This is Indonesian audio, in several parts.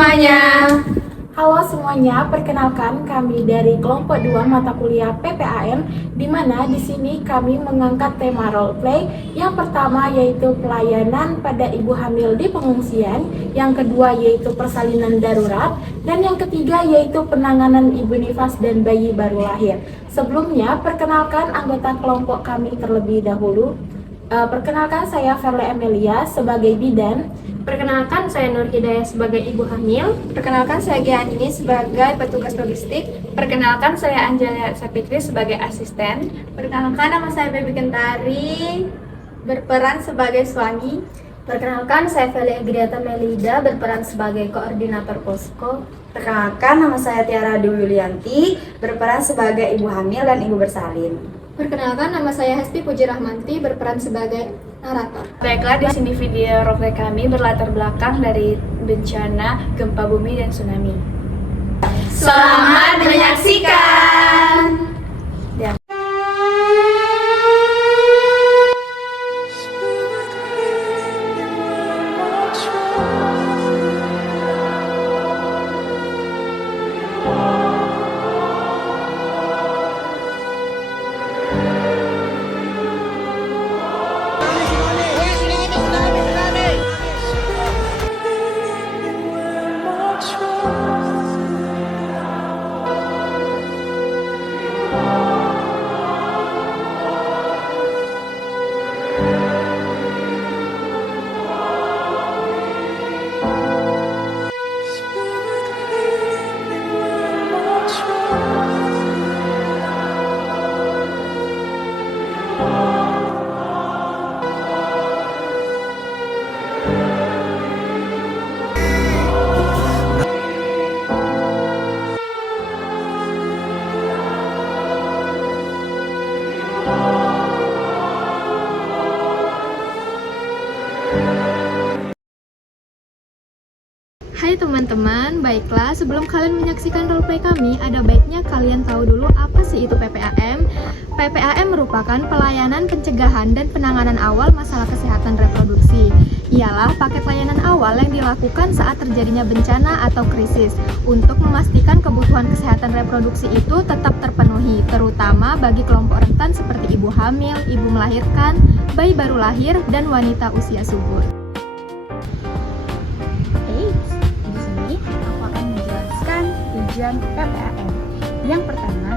semuanya. Halo semuanya, perkenalkan kami dari kelompok 2 mata kuliah PPAM, di mana di sini kami mengangkat tema role play. Yang pertama yaitu pelayanan pada ibu hamil di pengungsian, yang kedua yaitu persalinan darurat, dan yang ketiga yaitu penanganan ibu nifas dan bayi baru lahir. Sebelumnya, perkenalkan anggota kelompok kami terlebih dahulu. Perkenalkan saya Verle Emelia sebagai bidan. Perkenalkan, saya Nur Hidayah sebagai ibu hamil. Perkenalkan, saya Gianini sebagai petugas logistik. Perkenalkan, saya Angelia Sapitri sebagai asisten. Perkenalkan, nama saya Baby Kentari, berperan sebagai suami. Perkenalkan, saya Velia Griata Melida, berperan sebagai koordinator posko. Perkenalkan, nama saya Tiara Dewi Yulianti, berperan sebagai ibu hamil dan ibu bersalin. Perkenalkan, nama saya Hesti Puji Rahmanti, berperan sebagai narator. Baiklah, di sini video roleplay kami berlatar belakang dari bencana gempa bumi dan tsunami. Selamat menyaksikan. Hai teman-teman, baiklah sebelum kalian menyaksikan roleplay kami, ada baiknya kalian tahu dulu apa sih itu PPAM. PPAM merupakan pelayanan pencegahan dan penanganan awal masalah kesehatan reproduksi. Ialah paket layanan awal yang dilakukan saat terjadinya bencana atau krisis untuk memastikan kebutuhan kesehatan reproduksi itu tetap terpenuhi, terutama bagi kelompok rentan seperti ibu hamil, ibu melahirkan, bayi baru lahir, dan wanita usia subur. Tujuan PPAM. Yang pertama,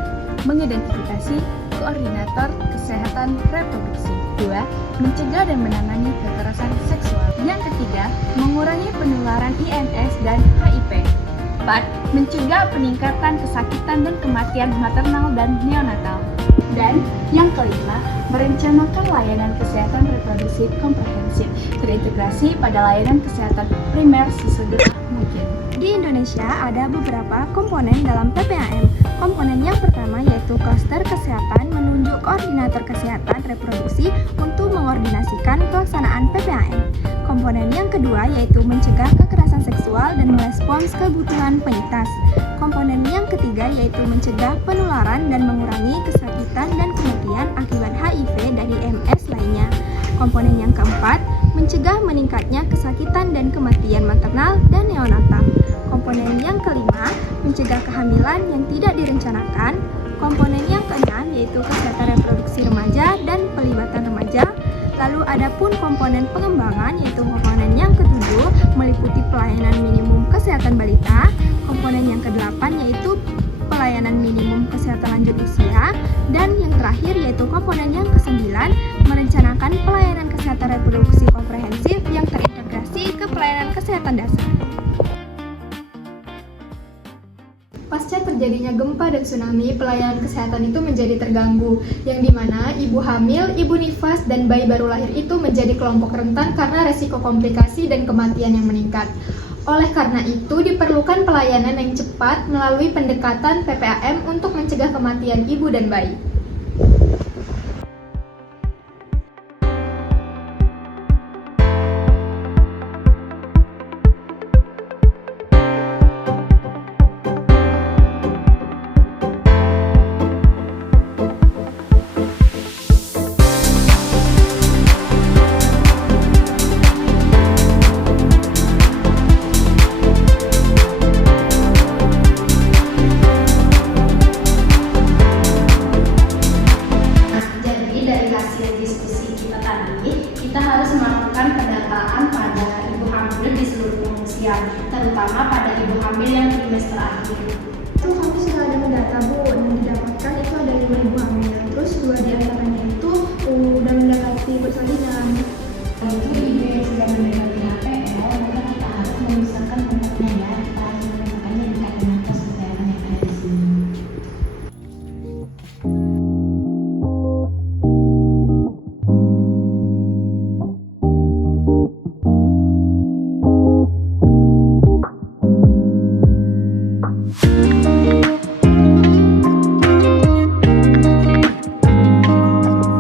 mengidentifikasi koordinator kesehatan reproduksi. 2. Mencegah dan menangani kekerasan seksual. Yang ketiga, mengurangi penularan IMS dan HIV. 4. Mencegah peningkatan kesakitan dan kematian maternal dan neonatal. Dan yang kelima, merencanakan layanan kesehatan reproduksi komprehensif terintegrasi pada layanan kesehatan primer sesegera mungkin. Di Indonesia ada beberapa komponen dalam PPAM. Komponen yang pertama yaitu klaster kesehatan menunjuk koordinator kesehatan reproduksi untuk mengordinasikan pelaksanaan PPAM. Komponen yang kedua yaitu mencegah kekerasan seksual dan merespons kebutuhan penyintas. Komponen yang ketiga yaitu mencegah penularan dan mengurangi kesakitan dan kematian akibat HIV dan IMS lainnya. Komponen yang keempat, mencegah meningkatnya kesakitan dan kematian maternal dan neonatal. Komponen yang kelima, mencegah kehamilan yang tidak direncanakan. Komponen yang keenam yaitu kesehatan reproduksi remaja dan pelibatan remaja. Lalu ada pun komponen pengembangan yaitu komponen yang ketujuh meliputi pelayanan minimum kesehatan balita. Komponen yang kedelapan yaitu pelayanan minimum kesehatan lanjut usia. Dan yang terakhir yaitu komponen yang kesembilan merencanakan pelayanan kesehatan reproduksi komprehensif yang terintegrasi ke pelayanan kesehatan dasar. Pasca terjadinya gempa dan tsunami, pelayanan kesehatan itu menjadi terganggu, yang dimana ibu hamil, ibu nifas, dan bayi baru lahir itu menjadi kelompok rentan karena resiko komplikasi dan kematian yang meningkat. Oleh karena itu, diperlukan pelayanan yang cepat melalui pendekatan PPAM untuk mencegah kematian ibu dan bayi. kita tadi, kita harus melakukan pendataan pada ibu hamil di seluruh pengungsian, terutama pada ibu hamil yang trimester akhir. Itu kami sudah ada mendata Bu, yang didapatkan itu ada 5 ibu hamil, terus 2 diantaranya itu udah mendekati persalinan. Itu ibu yang sudah mendekati HPL, maka kita harus memisahkan kontaknya ya, kita harus memisahkannya di koordinator kesehatan yang ada di sini.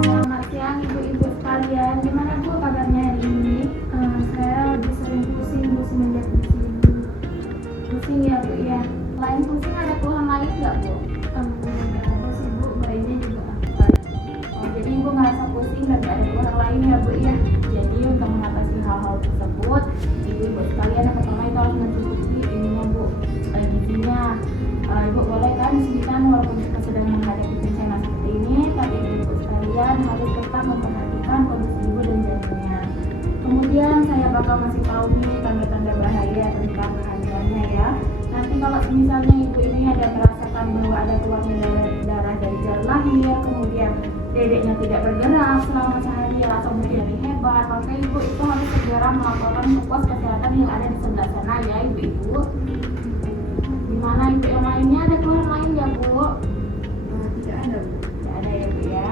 Selamat siang ibu-ibu sekalian, gimana Bu kabarnya hari ini? Saya lebih sering pusing Bu semenjak di sini. Pusing ya Bu ya. Selain pusing ada keluhan lain nggak Bu? Nggak ada sih Bu, bayinya juga akbar. Jadi Ibu ngerasa pusing dan nggak ada keluhan lain ya Bu ya. Jadi untuk mengatasi hal-hal tersebut, ibu-ibu sekalian yang pertama itu harus mencukupi ininya Bu, gizinya. Ibu boleh kan disebutkan walaupun kita sedang menghadapi bencana seperti ini, tapi ibu sekalian harus tetap memperhatikan kondisi ibu dan janinnya. Kemudian saya bakal masih tahu nih tanda-tanda bahaya tentang kehamilannya ya. Nanti kalau misalnya ibu ini ada merasakan bahwa ada keluarnya darah dari jalan lahir, kemudian dedeknya tidak bergerak selama sehari atau mungkin lebih hebat, maka ibu itu harus segera melaporkan ke pos kesehatan yang ada di sebelah sana ya ibu-ibu. Gimana ibu yang lainnya, ada keluhan lain ya Bu? Tidak ada Bu. Tidak ada ya Bu ya.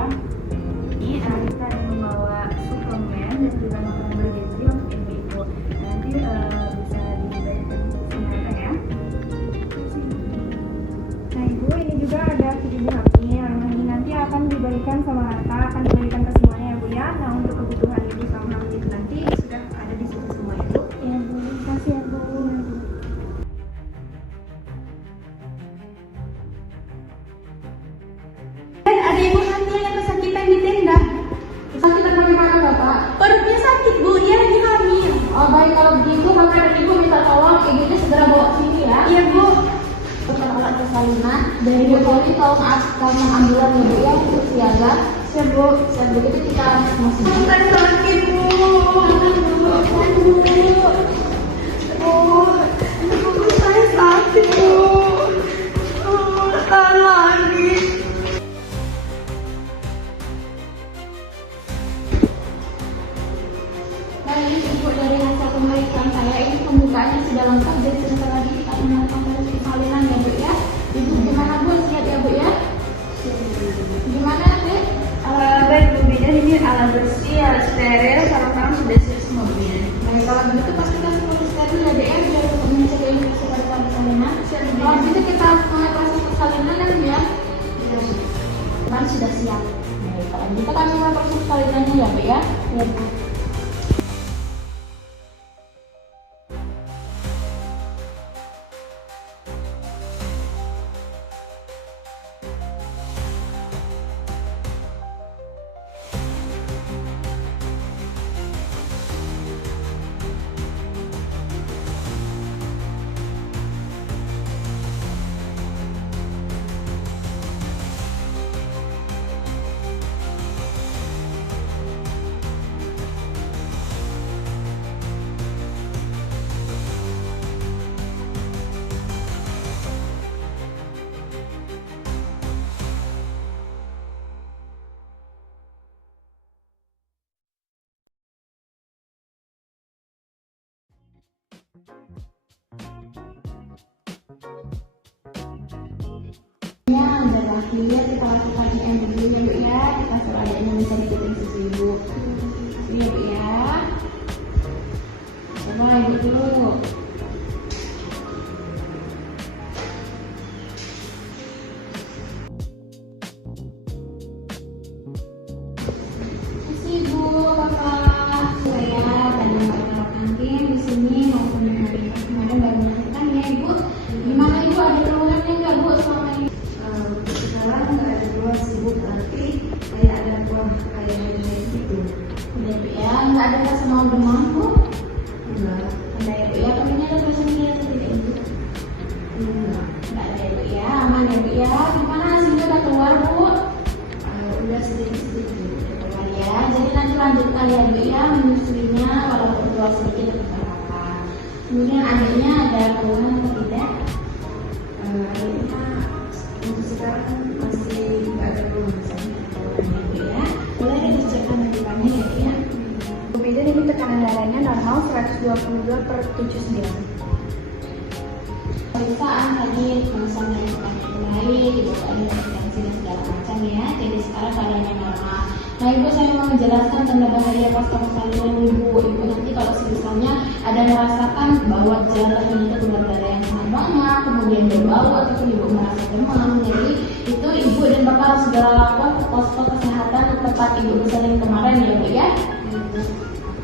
Ini kita ada membawa suplemen dan juga makanan bergizi untuk ibu-ibu. Nanti bisa diberikan kesempatan ya. Nah Ibu, ini juga ada kit ibu hamil. Nah, ini nanti akan diberikan sama rata, akan diberikan ke semuanya ya Bu ya. Nah untuk kebutuhan ibu sama hamil itu nanti sudah ada di situ semua ya Bu. Ya Bu, terima kasih ya Bu. Ada ibu hamil yang kesakitan di tenda. Kesakitan bagaimana Bapak? Perutnya sakit Bu, dia lagi hamil. Oh baik, kalau begitu maka ibu minta tolong ibunya segera bawa ke sini ya. Iya Bu. Untuk alat persalinan dari Bu Poli tolong ambulan ya Bu ya untuk siaga. Siap Bu, siap begitu kita masuk. Bukan sakit Bu. Bu, saya sakit Bu. Tahan lagi. Baik ibu, dari hasil pemeriksaan saya ini pembukaannya sudah lengkap, jadi sebentar lagi kita melakukan proses persalinan ya Bu ya. Ibu gimana Bu, siap ya Bu ya? Gimana Dek? Baik Bu Bidan, ini alat bersih, alat steril, sarung-sarung sudah siap semua Bu Bidan. Baik, kalau begitu pasti kita seperti steril ya Dek ya, biar untuk mencegah infeksi pada persalinan. Kalau begitu kita mulai proses persalinan ya Bu ya. Kan sudah siap. Baik, kalau begitu kami mulai proses persalinannya ya Bu ya. Ya Bu. Udah waktunya kita lakukan IM dulu ya Bu ya. Kita seadanya bisa dikirim susu ibu. Iya Bu ya. Coba ibu dulu. Ibu, Kakak, saya tadi mau kantin di sini maupun di kemarin baru melakukan ya Ibu. Gimana Ibu, ada keluhannya nggak Bu selama ini? Sekarang nggak ada keluar sibuk, tapi kayak ada keluar kayak gitu. Udah Bu ya, nggak ada rasa mau demam Bu? Enggak. Ada ya Bu ya, kayaknya ada rasa nyeri atau tidak Ibu? Nggak ada ya Bu ya, aman ya Bu ya. Gimana hasilnya udah keluar Bu? Udah sedikit-sedikit. Ya, jadi nanti lanjutkan ya Bu ya menyusuinya walaupun dua sedikit tetap apa. Kemudian adiknya ada keluhan atau tidak? Untuk sekarang masih nggak ada keluhan Ya, boleh dibacakan lanjutannya ya Bu ya. Kemudian ini tekanan darahnya normal 122/79. Pemeriksaan tadi langsung melakukan lain, ibu ada hipertensi dan segala macam ya. Jadi sekarang keadaannya normal. Nah ibu, saya mau menjelaskan tanda bahaya pas persalinan ibu. Ibu nanti kalau misalnya ada merasakan bahwa jalannya itu keluar darah yang sangat banyak, kemudian berbau ataupun ibu merasa demam, jadi itu ibu dan bapak harus segera lapor ke posko kesehatan tempat ibu bersalin kemarin ya bu ya.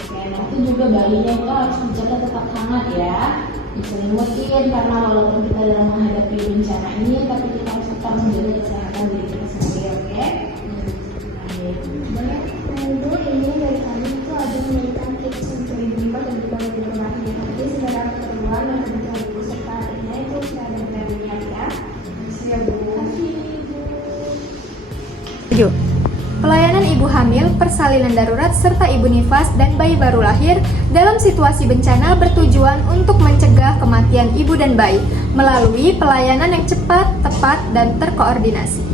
Oke, nah itu juga bayinya itu harus dijaga tetap hangat ya. Diselimutin karena walaupun kita dalam menghadapi bencana ini, tapi kita harus tetap menjaga kesehatan diri kita sendiri, oke? Ibu, ini dari kami itu ada memberikan tips untuk ibu ibu dan juga ibu rumah tangga. Nanti segera keperluan dan kebutuhan ibu serta adiknya itu sudah ada di dalamnya ya. Siap Bu. Pelayanan ibu hamil, persalinan darurat, serta ibu nifas dan bayi baru lahir dalam situasi bencana bertujuan untuk mencegah kematian ibu dan bayi melalui pelayanan yang cepat, tepat, dan terkoordinasi.